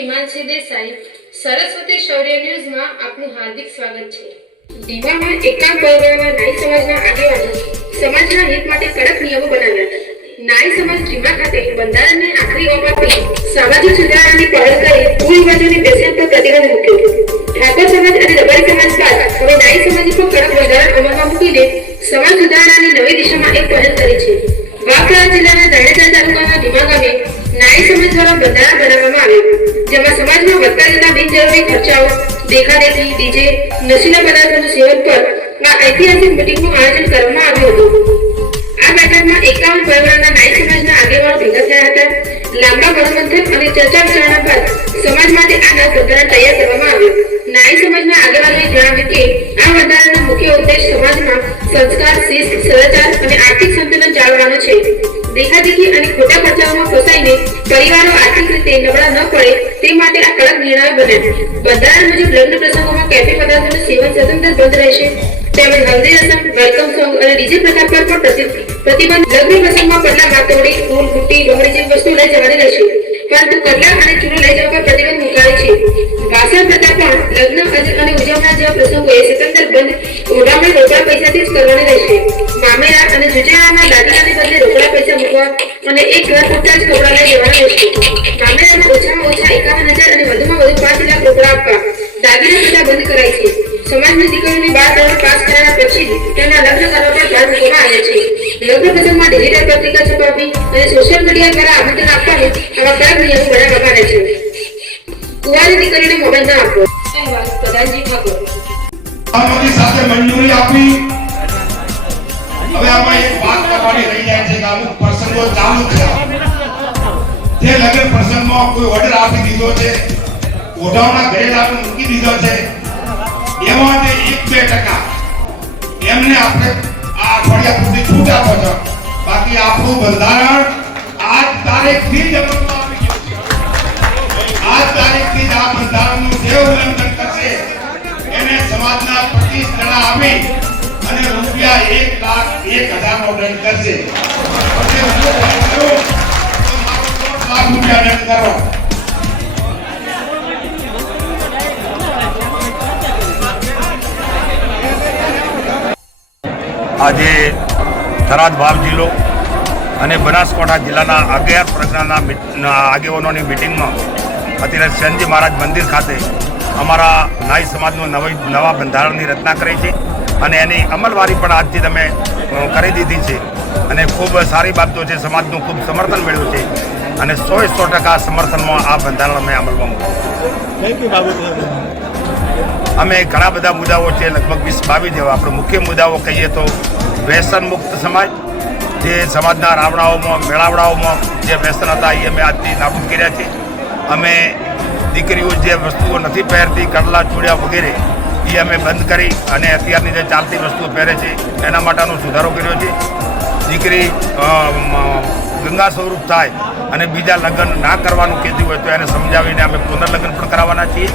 હિમાંશી દેસાઈ સરસ્વતી શૌર્ય ન્યૂઝમાં આપનું હાર્દિક સ્વાગત છે. દીવામાં એકાંત પર્વમાં નાઈ સમાજના આગેવાનો સમાજના હિત માટે કડક નિયમો બનાવ્યા નાઈ સમાજ ધીમા ખાતે બંધારણને આખરી ઓપ સામાજિક સુધારાની પહેલ કરી કુરિવાજોની બેસણ પર પ્રતિબંધ મૂક્યો ઠાકોર સમાજ અને રબારી સમાજ બાદ હવે નાઈ સમાજે પણ કડક બંધારણ અમલમાં મૂકીને સમાજ સુધારાની નવી દિશામાં એક પહેલ કરી છે. વાપરા જિલ્લાના ધરણેજા તાલુકાના ધીમા ગામે નાઈ સમાજ દ્વારા બંધારણ બનાવવામાં આવ્યું. જેમાં સમાજમાં વધતા જતા બિનજરૂરી ખર્ચાઓ દેખાદેખી ડીજે નશીલા પદાર્થોનું સેવન પર આ ઐતિહાસિક મિટિંગનું આયોજન કરવામાં આવ્યું હતું. આ બેઠકમાં એકાવન પરિવારના નાઈ સમાજના આગેવાનો ભેગા થયા હતા. લાંબા મનોમંથન અને ચર્ચા વિચારણા બાદ સમાજ માટે આ નવ બંધારણ તૈયાર કરવામાં આવ્યું. નાઈ સમાજના આગેવાનોએ જણાવ્યું કે આ બંધારણનો મુખ્ય ઉદ્દેશ સમાજમાં સંસ્કાર, શિસ્ત, સદાચાર અને આર્થિક સંતુલન જાળવવાનો છે. દેખાદેખી અને ખોટા ખર્ચાઓમાં ફસાઈને પરિવારો આર્થિક રીતે નબળા પડે, તે માટે આ કડક નિર્ણય બન્યા બંધારણ મુજબ લગ્ન પ્રસંગોમાં કેફી પદાર્થોનું સેવન સ્વતંત્ર બંધ રહેશે. તેમજ હલ્દી રસમ વેલકમ સોંગ અને ડીજે પ્રકાર પર પણ પ્રતિબંધ લગ્ન પ્રસંગમાં પડલા માતોડી ફૂલ બુટ્ટી બંગડી જેવી વસ્તુ લઈ જવાની રહેશે. પરંતુ કડલા અને ચૂરો લઈ જવા પર પ્રતિબંધ મુકાય છે. ભાષણ પ્રથા પણ લગ્ન અને ઉજવણા જેવા પ્રસંગોએ સ્વતંત્ર બંધ ઓઢામણ રોકડા પૈસાથી જ કરવાની રહેશે. મામેરા અને જુજેરાના દાગીનાને બદલે રોકડા પૈસા મૂકવા અને એક ઘર પૂરતા જ કપડા લઈ જવાના રહેશે. મામેરામાં રોકડા આપવા દાગીના પ્રથા બંધ કરાય છે. સમાજની દીકરીઓની બાર ધોરણ પાસ કર્યા પછી તેના લગ્ન કરવા પર ભાર મૂકવામાં આવે છે. લગ્ન પ્રસંગમાં ડિજિટલ પત્રિકા છપાવવી અને સોશિયલ મીડિયા દ્વારા આમંત્રણ આપવાનું આવા કડક નિયમો બનાવવામાં આવે છે. કુંવારી દીકરીને મોબાઈલ ન આપવો પ્રધાનજી ઠાકોર. પ્રધાનમંત્રી સાથે મંજૂરી આપી. હવે આમાં એક વાત કરવાની રહી જાય છે કે અમુક પ્રસંગો ચાલુ થયા. જે લગ્ન પ્રસંગમાં કોઈ ઓર્ડર આપી દીધો છે ઓઢાવના ઘરે લાવીને મૂકી દીધો છે. એમાં એક બે ટકા. એમને આપણે આ અઠવાડિયા સુધી છૂટ આપો છો. બાકી આપણું બંધારણ આજ તારીખથી જ અમલમાં આવી ગયું છે. આજ તારીખથી જ આ બંધારણનું જે ઉલ્લંઘન કરશે. એને સમાજના પચીસ જણા આપી અને રૂપિયા એક લાખ એક હજારનો દંડ કરશે. તો મારો દોઢ લાખ રૂપિયા દંડ કરો. આજે થરાદ ભાવ જિલ્લો અને બનાસકાંઠા જિલ્લાના અગિયાર પ્રજ્ઞાના આગેવાનોની મિટિંગમાં અત્યારે સંજી મહારાજ મંદિર ખાતે અમારા નાઈ સમાજનું નવી નવા બંધારણની રચના કરી છે અને એની અમલવારી પણ આજથી તમે કરી દીધી છે. અને ખૂબ સારી બાબતો છે, સમાજનું ખૂબ સમર્થન મળ્યું છે અને સો સો ટકા સમર્થનમાં આ બંધારણ અમે અમલમાં મૂક્યું અમે ઘણા બધા મુદ્દાઓ છે, લગભગ વીસ બાવીસ જેવા. આપણે મુખ્ય મુદ્દાઓ કહીએ તો વ્યસન મુક્ત સમાજ, જે સમાજના રાવણાઓમાં, મેળાવડાઓમાં જે વ્યસન હતા, એ અમે આજથી નાબૂદ કર્યા છે. અમે દીકરીઓ જે વસ્તુઓ નથી પહેરતી કડલા ચૂડિયા વગેરે, એ અમે બંધ કરી અને અત્યારની જે ચાલતી વસ્તુઓ પહેરે છે, એના માટેનો સુધારો કર્યો છે. દીકરી ગંગા સ્વરૂપ થાય અને બીજા લગ્ન ના કરવાનું કહેતી હોય તો એને સમજાવીને અમે પુનર્લગ્ન પણ કરાવવાના છીએ.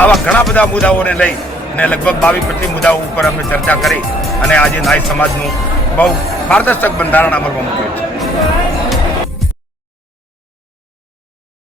આવા ઘણા બધા મુદ્દાઓને લઈ અને લગભગ બાવીસ પચીસ મુદ્દાઓ ઉપર અમે ચર્ચા કરી અને આજે નાય સમાજનું બહુ પારદર્શક બંધારણ અમલમાં મૂક્યું છે.